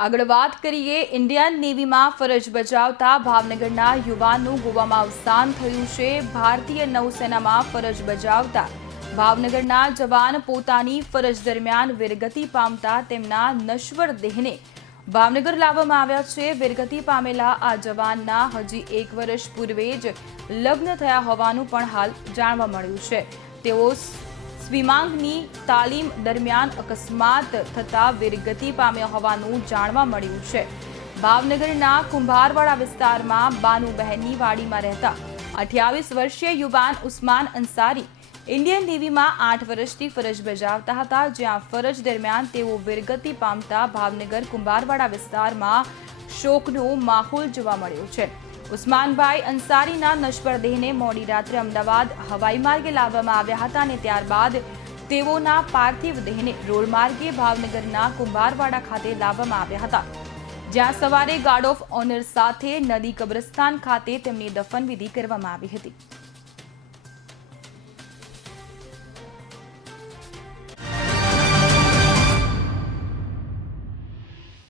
આગળ વાત કરીએ ઇન્ડિયન નેવીમાં ફરજ બજાવતા ભાવનગરના યુવાનનું ગોવામાં અવસાન થયું છે। ભારતીય નૌસેનામાં ફરજ બજાવતા ભાવનગરના જવાન પોતાની ફરજ દરમિયાન વીરગતિ પામતા તેમના નશ્વર દેહને ભાવનગર લાવવામાં આવ્યા છે। વીરગતિ પામેલા આ જવાનના હજી 1 વર્ષ પૂર્વે જ લગ્ન થયા હોવાનું પણ હાલ જાણવા મળ્યું છે। તેઓ સ્વિમાંગની તાલીમ દરમિયાન અકસ્માત થતા વીરગતિ પામ્યા હોવાનું જાણવા મળ્યું છે। ભાવનગરના કુંભારવાડા વિસ્તારમાં બાનુબહેનની વાડીમાં રહેતા 28 વર્ષીય યુવાન ઉસ્માન અંસારી ઇન્ડિયન નેવીમાં 8 વર્ષથી ફરજ બજાવતા હતા, જ્યાં ફરજ દરમિયાન તેઓ વીરગતિ પામતા ભાવનગર કુંભારવાડા વિસ્તારમાં શોકનો માહોલ જોવા મળ્યો છે। ઉસ્માનભાઈ અંસારીના નશ્વર દેહને મોડી રાત્રે અમદાવાદ હવાઈ માર્ગે લાવવામાં આવ્યા હતા અને ત્યારબાદ તેઓના પાર્થિવ દેહને રોડ માર્ગે ભાવનગરના કુંભારવાડા ખાતે લાવવામાં આવ્યા હતા, જ્યાં સવારે ગાર્ડ ઓફ ઓનર સાથે નદી કબ્રસ્તાન ખાતે તેમની દફનવિધિ કરવામાં આવી હતી।